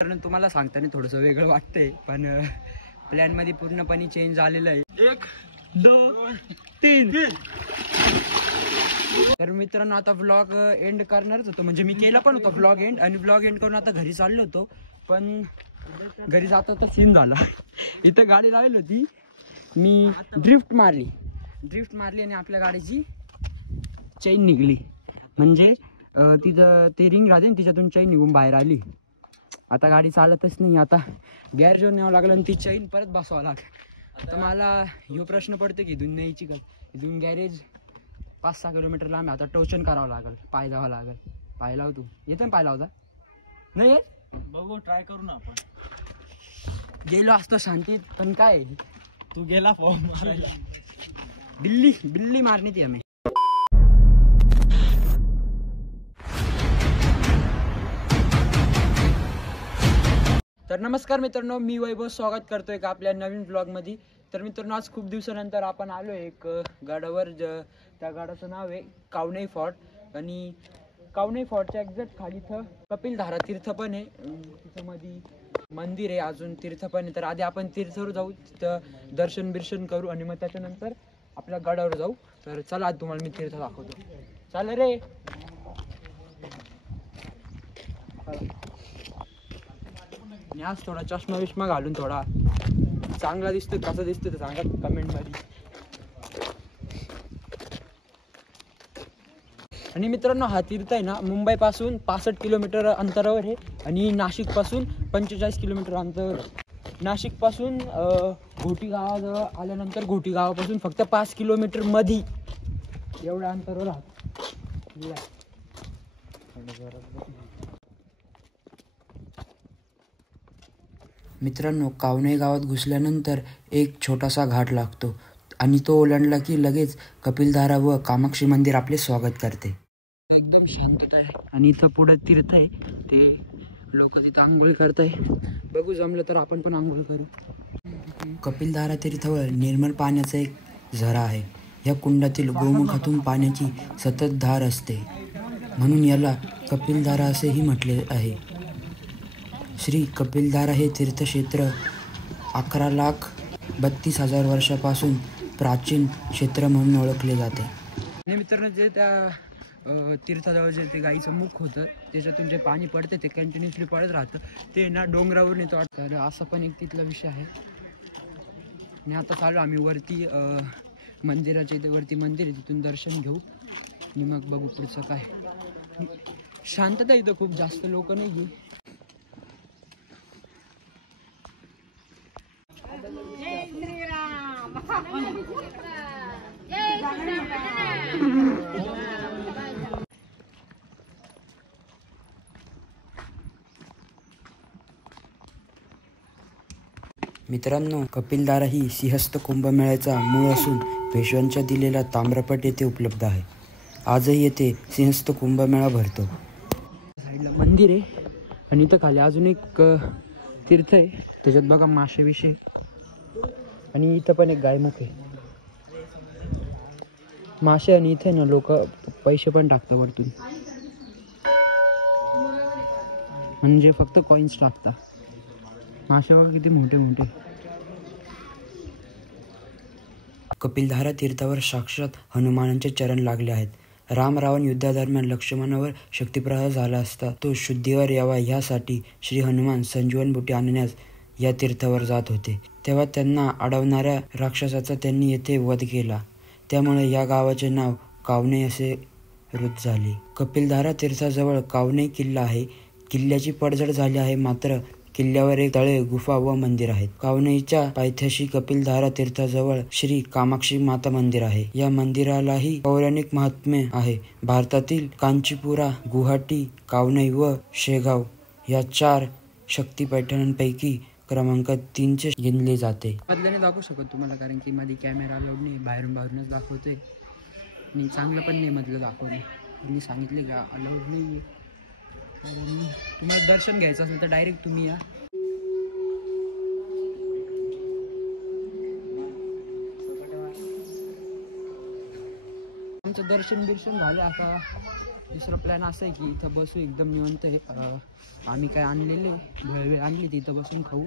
कारण तुम्हाला सांगताना थोडंसं वेगळं वाटतंय, पण प्लॅन मध्ये पूर्णपणे चेंज आलेलं आहे. 1 2 3 तर मित्रांनो आता व्लॉग एंड करणारच होतो, म्हणजे मी केला पण होता व्लॉग एंड, आणि व्लॉग एंड करून आता घरी चाललो होतो. पण घरी जाता तर सीन झाला. इथं गाडी लावली होती, मी ड्रिफ्ट मारली आणि आपल्या गाडीची चैन निघली. म्हणजे तिथं ते रिंग राहते ना, तिच्यातून चैन निघून बाहेर आली. आता गाडी चालतच नाही. आता गॅरेजवर न्यावं लागलं आणि ती चैन परत बसवावं लागेल. आता मला ह्यो प्रश्न पडतो की इथून न्यायची का. इथून गॅरेज 5-6 किलोमीटर लांब. आता टोचन करावं लागेल, पाय जावं लागेल. पाय लाव, तू येतं ना पाय लावता? नाही बघू, ट्राय करू ना आपण. गेलो असतो शांतीत, पण काय तू गेला फॉर्म मारायला. बिल्ली मारणी ती आम्ही. तर नमस्कार मित्रांनो, मी वैभव स्वागत करतोय का आपल्या नवीन ब्लॉगमध्ये. तर मित्रांनो, आज खूप दिवसानंतर आपण आलो एक गडावर. त्या गडाचं नाव आहे कावनई फोर्ट. आणि कावनई फोर्टच्या एक्झॅक्ट खाली इथं कपिलधारा तीर्थ पण आहे. तिथं मध्ये मंदिर आहे, अजून तीर्थ पण आहे. तर आधी आपण तीर्थवर जाऊ, तिथं दर्शन करू आणि मग त्याच्यानंतर आपल्या गडावर जाऊ. तर चला, आज तुम्हाला मी तीर्थ दाखवतो. चाल रे. आणि आज थोडा चष्मा विष्मा घालून थोडा चांगला दिसतोय, कसा दिसतोय तर सांगा कमेंट मध्ये. आणि मित्रांनो, हा तीर्थ आहे ना, मुंबई पासून 65 किलोमीटर अंतरावर आहे आणि नाशिक पासून 45 किलोमीटर अंतरावर. नाशिक पासून घोटी गावाजवळ आल्यानंतर घोटी गावापासून फक्त 5 किलोमीटर मध्ये एवढ्या अंतरावर राहत. मित्रांनो, कावनई गावात घुसल्यानंतर एक छोटासा घाट लागतो आणि तो ओलांडला की लगेच कपिलधारा व कामाक्षी मंदिर आपले स्वागत करते. एकदम शांतता आहे आणि इथं पुढे तीर्थ आहे, ते लोक तिथं आंघोळ करत आहे. बघू, जमलं तर आपण पण आंघोळ करू. कपिलधारा तीर्थावर निर्मल पाण्याचा एक झरा आहे. या कुंडातील गोमुखातून पाण्याची सतत धार असते, म्हणून याला कपिलधारा असेही म्हटले आहे. श्री कपिलधारा हे तीर्थक्षेत्र 11,32,000 वर्षापासून प्राचीन क्षेत्र म्हणून ओळखले जाते. आणि मित्रांनो, जे त्या तीर्थाजवळ जे ते गाईचं मुख होतं, त्याच्यातून जे पाणी पडते ते कंटिन्युअसली पडत राहतं. ते ना डोंगरावरून येतं वाटतं. तर असं पण एक तिथला विषय आहे. आणि आता चालू आम्ही वरती, मंदिराच्या इथे वरती मंदिर आहे, तिथून दर्शन घेऊ आणि मग बघू पुढचं काय. शांतता इथं, खूप जास्त लोक नाही. मित्रांनो, कपिलधारा ही सिंहस्थ कुंभमेळ्याचा मूळ असून पेशव्यांच्या दिलेला ताम्रपट येथे उपलब्ध आहे. आजही येथे सिंहस्थ कुंभमेळा भरतो. साईडला मंदिर आहे आणि इथं खाली अजून एक तीर्थ आहे, त्याच्यात बघा मासे विषय. आणि इथं पण एक गायमुख आहे, मासे. आणि इथे ना लोक पैसे पण टाकतात वरतून, म्हणजे फक्त कॉइन्स टाकतात. मासे बघा किती मोठे मोठे. कपिलधारा तीर्थावर साक्षात हनुमानांचे चरण लागले आहेत. राम रावण युद्धादरम्यान लक्ष्मणावर शक्तिप्रहार झाला असता तो शुद्धीवर यावा यासाठी श्री हनुमान संजीवन बुटी आणण्यास या तीर्थावर जात होते. तेव्हा त्यांना अडवणाऱ्या राक्षसाचा त्यांनी येथे वध केला. त्यामुळे या गावाचे नाव कावनई असे रूढ झाले. कपिलधारा तीर्थाजवळ कावनई किल्ला आहे. किल्ल्याची पडझड झाली आहे, मात्र किल्ल्यावर एक तळे, गुफा व मंदिर आहेत. कावनईच्या पायथ्याशी कपिलधारा तीर्थाजवळ श्री कामाक्षी माता मंदिर आहे. या मंदिरालाही पौराणिक महात्म्य आहे. भारतातील कांचीपुरा, गुवाहाटी, कावनई व शेगाव या 4 शक्तिपीठांपैकी क्रमांक 3 गिनले जाते. मधल्याने दाखवू शकत तुम्हाला, कारण की मध्ये कॅमेरा अलाउड नाही, बाहेरूनच दाखवतोय. आणि चांगलं पण नाही मधलं दाखवणे, मी सांगितले का अलाउड नाही. तुम्हाला दर्शन घ्यायचं असेल तर डायरेक्ट तुम्ही या. आमचं दर्शन बिर्शन झालं. आता दुसरा प्लॅन असा आहे की इथं बसू एकदम निवांत आहे. आम्ही काय आणलेले भेळ आणली ती इथं बसून खाऊ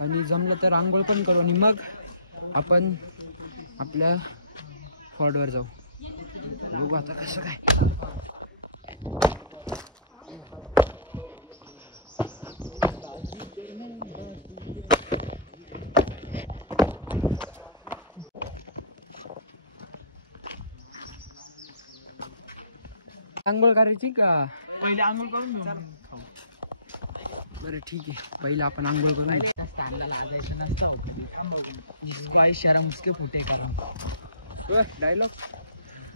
आणि जमलं तर आंघोळ पण करू आणि मग आपण आपल्या फॉर्टवर जाऊ. बघू आता कसं काय. आंघोळ करायची का पहिले आंघोळ करून घेऊ खाऊ. बरं ठीक आहे, पहिलं आपण आंघोळ करून शरम उसके फुटे डायलॉग.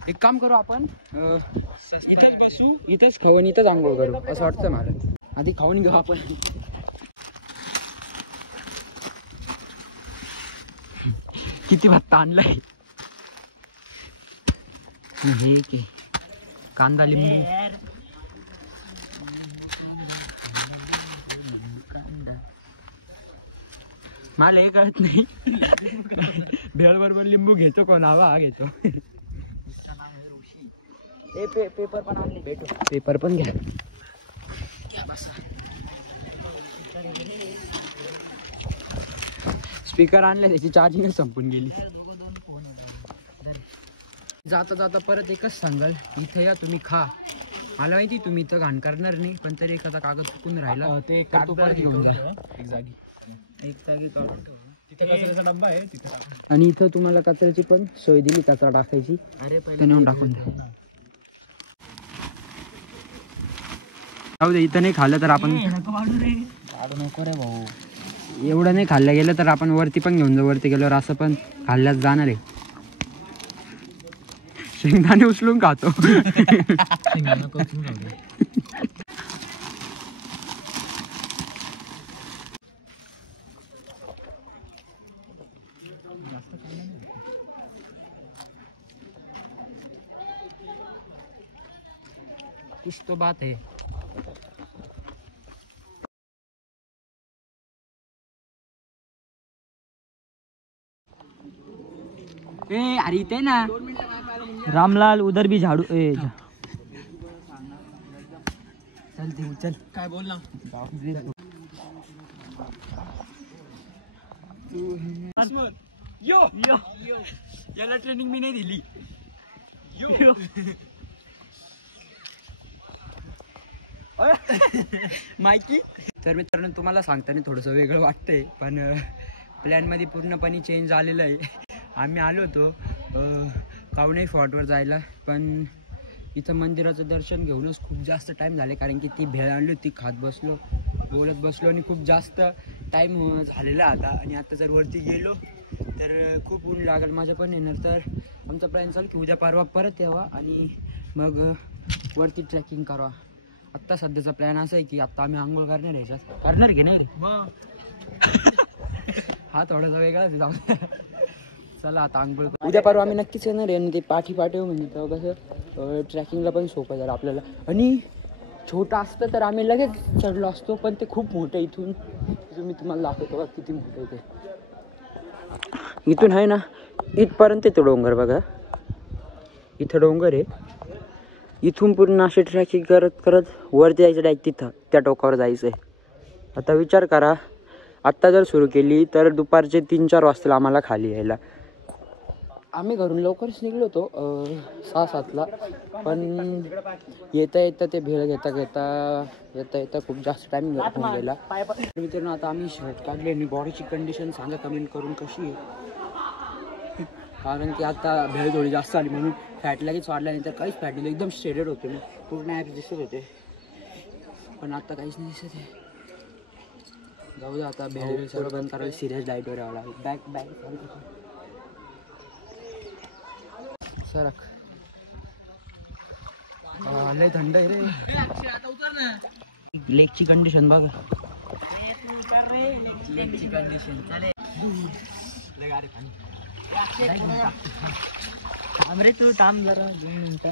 एक काम करू आपण इथंच बसू, इथंच खाऊ आणि इथंच आंघोळ करू असं वाटतं मला. आधी खाऊन घेऊ आपण. किती भत्ता आणलाय हे की कांदा लिंबू. मला हे कळत नाही भेळ बरोबर लिंबू घेतो कोण, हवा घेतो. पेपर पण आणले, भेटू पेपर पण घ्या. स्पीकर आणले, त्याची चार्जिंग संपून गेली. जाता जाता परत एकच सांगाल, इथं या तुम्ही खा. मला माहिती तुम्ही इथं घाण करणार नाही, पण तरी एखादा कागद चुकून राहिला ते तो परत घेऊन जा. एक जागी तिथे कचऱ्याचा डब्बा आहे तिथे. आणि इथं तुम्हाला कचऱ्याची पण सोय दिली, कचरा टाकायची. अरे पहिले नेऊन टाकून द्या. जाऊ दे, इथं नाही खाल्लं तर आपण नको रे भाऊ. एवढं नाही खाल्लं गेलं तर आपण वरती पण घेऊन जाऊ. वरती गेल्यावर असं पण खाल्ल्याच जाणार आहे. शेंगदाणे उचलून खातो. कुछ तो बात है. अरे इथे ना रामलाल उधर भी झाडू चल देऊ चल. काय बोल ना. यो याला ट्रेनिंग मी नाही दिली. माहिती. तर मित्रांनो, तुम्हाला सांगताना थोडंसं वेगळं वाटतंय, पण प्लॅनमध्ये पूर्णपणे चेंज आलेलं आहे. आम्ही आलो होतो कावनाई फॉर्टवर जायला, पण इथं मंदिराचं दर्शन घेऊनच खूप जास्त टाईम झाले, कारण की ती भेळ आणली होती, खात बसलो, बोलत बसलो आणि खूप जास्त टाईम झालेला आता. आणि आता जर वरती गेलो तर खूप ऊन लागेल. माझ्या पण येणार, तर आमचा प्लॅन चालू की उद्या परवा परत यावा आणि मग वरती ट्रेकिंग करावा. आत्ता सध्याचा प्लॅन असा आहे की आत्ता आम्ही आंघोळ करणार आहे. करणार की नाही मग हा थोडासा वेगळाच जाऊ. चला आता आंघोळ. उद्या परवा आम्ही नक्कीच येणार आहे आणि ते पाठी म्हणजे तेव्हा कसं ट्रॅकिंगला पण सोपं झालं आपल्याला. आणि छोटं असतं तर आम्ही लगेच चढलो असतो, पण ते खूप मोठं इथून मी तुम्हाला दाखवतो किती मोठं आहे ते. इथून आहे ना इथपर्यंत येतो डोंगर बघा. इथं डोंगर आहे, इथून पूर्ण असे ट्रॅकिंग करत करत वरती जायचं. डायरेक्ट तिथं त्या टोकावर जायचं आहे. आता विचार करा, आत्ता जर सुरू केली तर दुपारचे 3-4 वाजता आम्हाला खाली यायला. आम्ही घरून लवकरच निघलो होतो 6-7ला, पण येता येता ते भेळ येता खूप जास्त टाईम होऊन गेला. मित्रांनो, आता आम्ही शर्ट काढले आणि बॉडीची कंडिशन सांगा कमेंट करून कशी आहे, कारण की आता भेळ थोडी जास्त आली म्हणून फॅट लगेच वाढला. नाही तर काहीच फॅट दिलं, एकदम स्ट्रेटेड होते मी, पूर्ण ॲप्स दिसत होते, पण आता काहीच नाही दिसत आहे. जाऊ दे, आता भेळ सर्व बंद करायला सिरियस डाएटवर यावं लागेल. बॅग सरक. लय थंड आहे रे. लेकची कंडिशन बघा. लेकची कंडिशन थांब रे, तू थांब जरा 2 मिनिटं.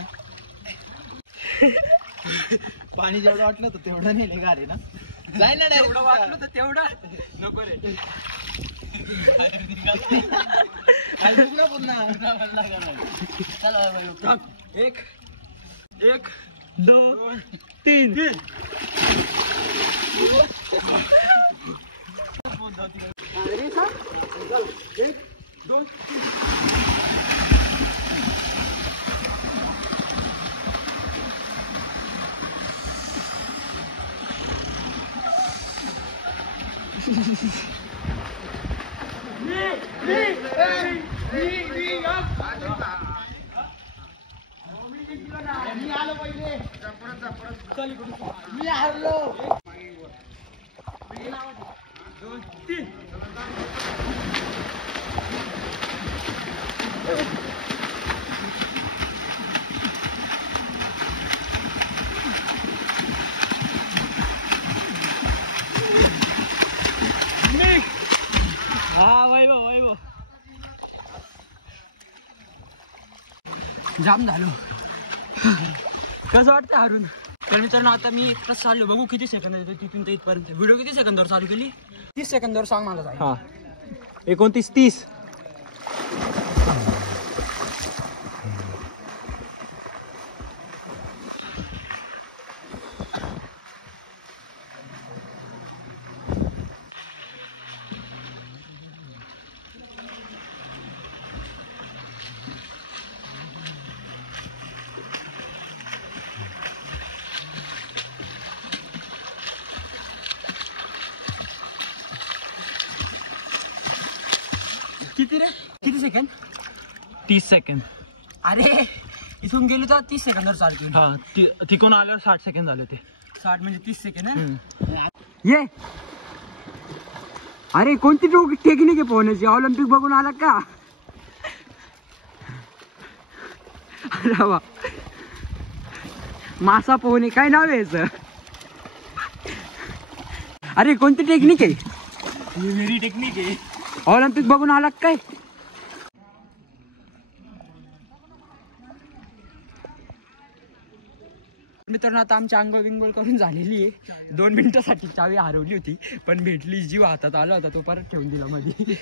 पाणी जेवढं वाटलं होतं तेवढं नाही लय गार आहे ना. जाय ना, जेवढं वाटलं होतं तेवढं नको रे. पुन्हा 2 3 जाम झालो. कसं वाटतं हारून? तर मित्रांनो आता मी एकटाच चाललो, बघू किती सेकंद येतो तिथून ते इथपर्यंत. व्हिडिओ किती सेकंदावर चालू केली? 30 सेकंदावर सांग मला. हा 29 30. किती रे? किती सेकंद? 30 सेकंद. अरे इथून गेलो तर 30 सेकंदावर चालतो. हा तिकडून आल्यावर 60 सेकंद झाले होते. 60 म्हणजे 30 सेकंद. ये अरे कोणती टेक्निक आहे पोहण्याची? ऑलिम्पिक बघून आला का? अरे वा, मासा पोहणे काय नाव आहे याचं? अरे कोणती टेक्निक आहे? ही मेरी टेक्निक आहे. ऑलिम्पिक बघून आला काय? मित्रांनो आता आमची आंघोळ विंगोळ करून झालेली आहे. 2 मिनिटासाठी चावी हरवली होती पण भेटली. जीव हातात आला होता तो परत ठेवून दिला मध्ये.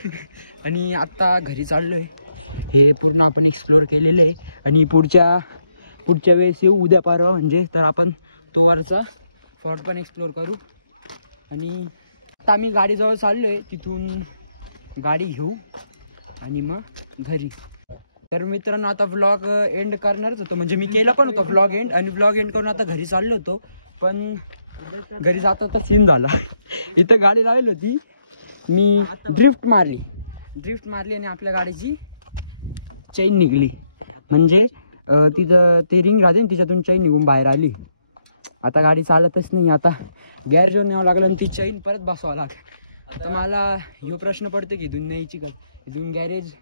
आणि आता घरी चाललोय. हे पूर्ण आपण एक्सप्लोर केलेलं आहे आणि पुढच्या वेळेस येऊ उद्या परवा म्हणजे, तर आपण तो वरचा फॉर्ट पण एक्सप्लोर करू. आणि आता आम्ही गाडीजवळ चाललोय, तिथून गाडी घेऊ आणि मग घरी. तर मित्रांनो आता व्लॉग एंड करणारच होतो, म्हणजे मी केला पण होता व्लॉग एंड. आणि व्लॉग एंड करून आता घरी चाललो होतो पण घरी जाता तर सीन झाला. इथं गाडी लावली होती, मी ड्रिफ्ट मारली आणि आपल्या गाडीची चैन निघली. म्हणजे तिथं ते रिंग राहते ना, तिच्यातून चैन निघून बाहेर आली. आता गाडी चालतच नाही. आता गॅरेजवर न्यावं लागलं आणि ती चैन परत बसवावं लागलं. आता मला ह्यो प्रश्न पडतो की इथून न्यायची का? इथून गॅरेज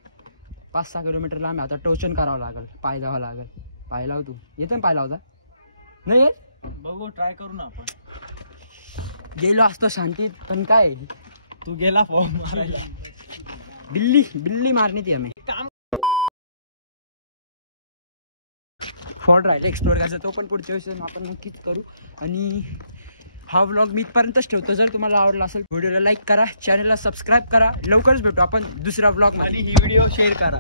5-6 किलोमीटर लांब आहे. आता टोचन करावं लागेल, पाय जावं लागेल. पाय लाव. तू येतं ना पाय लावता? नाही येत? बघू ट्राय करू ना आपण. गेलो असतो शांतीत पण काय तू गेला फॉर्म मारायला. बिल्ली मारणी ती आम्ही. फॉर्ट राहिला एक्सप्लोर करायचा, तो पण पुढच्या वेळेस आपण नक्कीच करू. आणि हा व्लॉग मी इथपर्यंतच ठेवतो. जर तुम्हाला आवडला असेल व्हिडिओला लाईक करा, चॅनलला सबस्क्राईब करा. लवकरच भेटू आपण दुसऱ्या व्लॉग मध्ये. आणि ही व्हिडिओ शेअर करा.